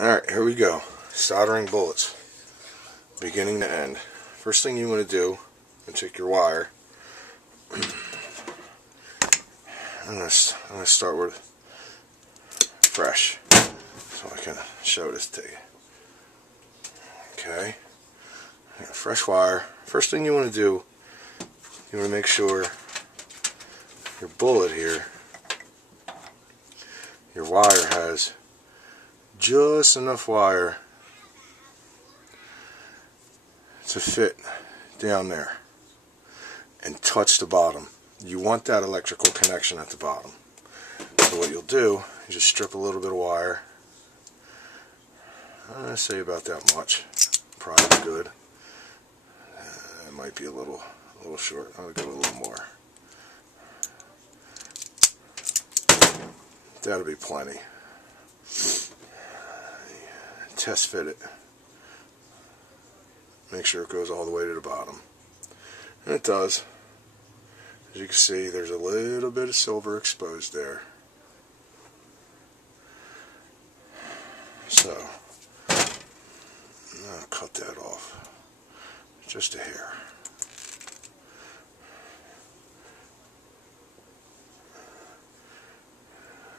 Alright, here we go. Soldering bullets. Beginning to end. First thing you want to do is take your wire. I'm going to start with fresh so I can show this to you. Okay. Fresh wire. First thing you want to do, you want to make sure your bullet here, your wire has just enough wire to fit down there and touch the bottom. You want that electrical connection at the bottom. So what you'll do is just strip a little bit of wire. I say about that much. Probably good. It might be a little short. I'll go a little more. That'll be plenty. Test fit it. Make sure it goes all the way to the bottom. And it does. As you can see, there's a little bit of silver exposed there. So, I'll cut that off. Just a hair.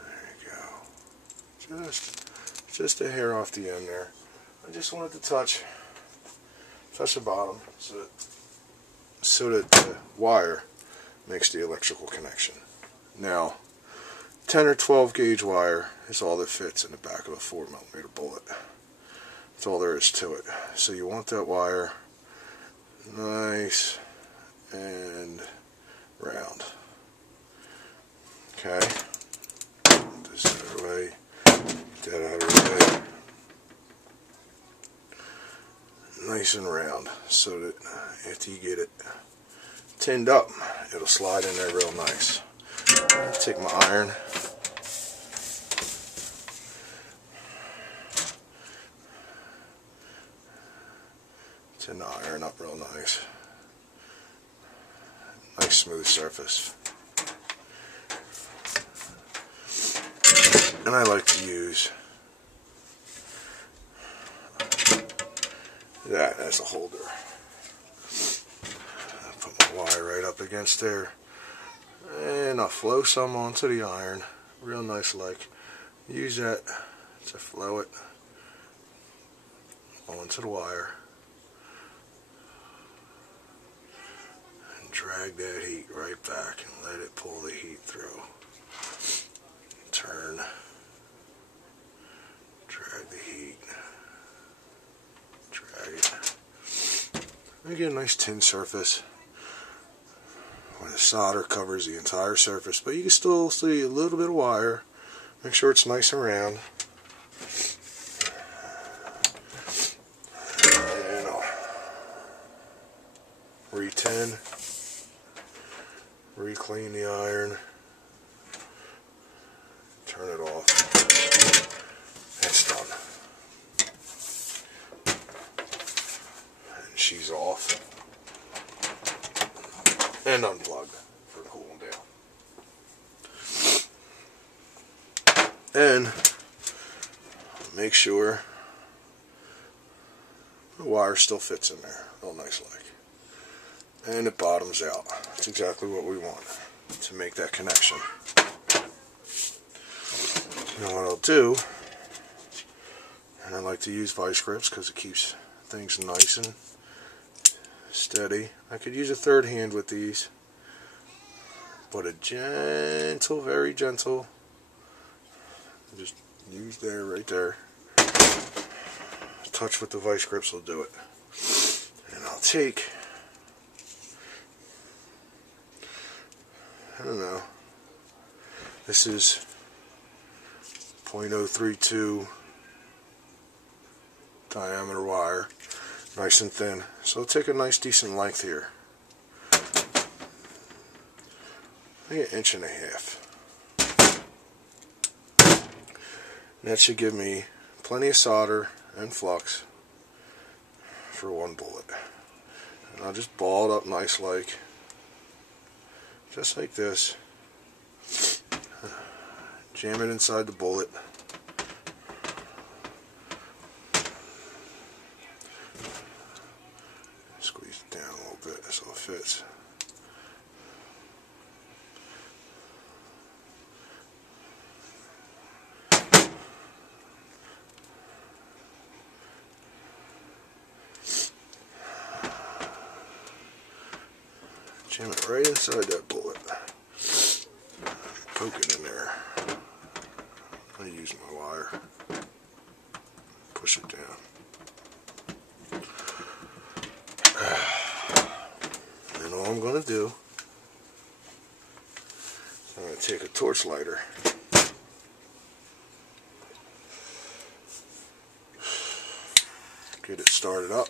There you go. Just a hair off the end there. I just wanted to touch the bottom so that the wire makes the electrical connection. Now, 10 or 12 gauge wire is all that fits in the back of a 4mm bullet. That's all there is to it. So you want that wire nice and round. Okay. Put this out of the way. Get that out of the way. Nice and round, so that after you get it tinned up, it'll slide in there real nice. I'll take my iron. Tin the iron up real nice. Nice smooth surface. And I like to use that as a holder. I put my wire right up against there, and I'll flow some onto the iron, real nice like. Use that to flow it onto the wire, and drag that heat right back and let it pull the heat through. Turn, drag the heat. I get a nice tin surface where the solder covers the entire surface, but you can still see a little bit of wire. Make sure it's nice and round. And I'll re-tin, re-clean the iron, turn it off. It's done. She's off and unplugged for cooling down. And make sure the wire still fits in there real nice like, and it bottoms out. That's exactly what we want to make that connection. Now what I'll do, and I like to use vice grips because it keeps things nice and steady. I could use a third hand with these, but a gentle, very gentle, just use there, right there. Touch with the vice grips will do it. And I'll take, I don't know, this is 0.032 diameter wire. Nice and thin. So take a nice decent length here. Maybe 1.5 inches. And that should give me plenty of solder and flux for one bullet. And I'll just ball it up nice like, just like this. Jam it inside the bullet. Jam it right inside that bullet. Poke it in there. I use my wire. Push it down. And all I'm going to do, I'm going to take a torch lighter. Get it started up.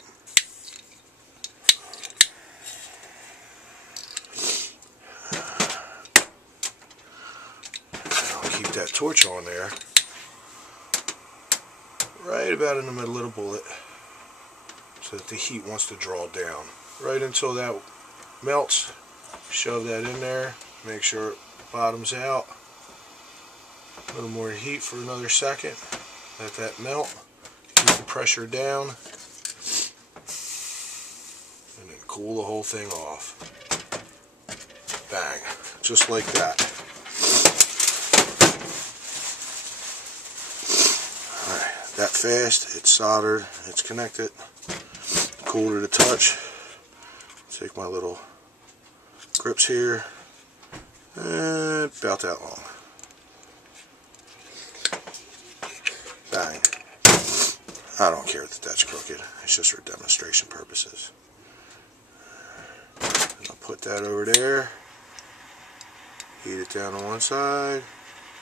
I'll keep that torch on there, right about in the middle of the bullet, so that the heat wants to draw down. Right until that melts, shove that in there, make sure it bottoms out. A little more heat for another second, let that melt, keep the pressure down, and then cool the whole thing off. Bang, just like that. Alright, that fast, it's soldered, it's connected, cool to the touch. Take my little grips here, and about that long. Bang. I don't care that that's crooked, it's just for demonstration purposes. And I'll put that over there, heat it down on one side,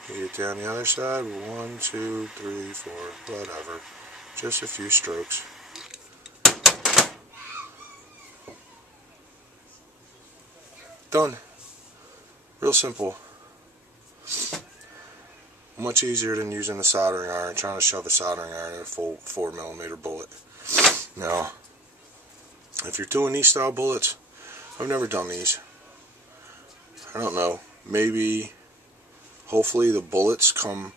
heat it down the other side, 1, 2, 3, 4, whatever, just a few strokes. Done. Real simple. Much easier than using a soldering iron, trying to shove a soldering iron in a full 4mm bullet. Now, if you're doing these style bullets, I've never done these. I don't know. Maybe, hopefully the bullets come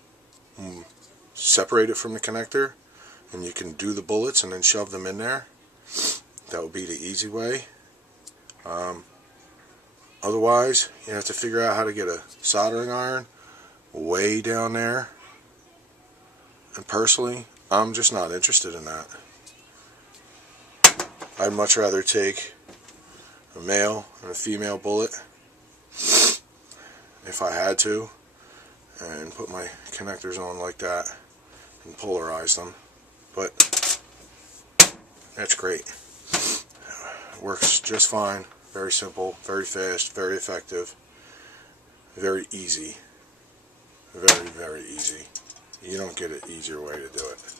separated from the connector, and you can do the bullets and then shove them in there. That would be the easy way. Otherwise, you have to figure out how to get a soldering iron way down there. And personally, I'm just not interested in that. I'd much rather take a male and a female bullet, if I had to, and put my connectors on like that and polarize them. But that's great. It works just fine. Very simple, very fast, very effective, very easy. Very, very easy. You don't get an easier way to do it.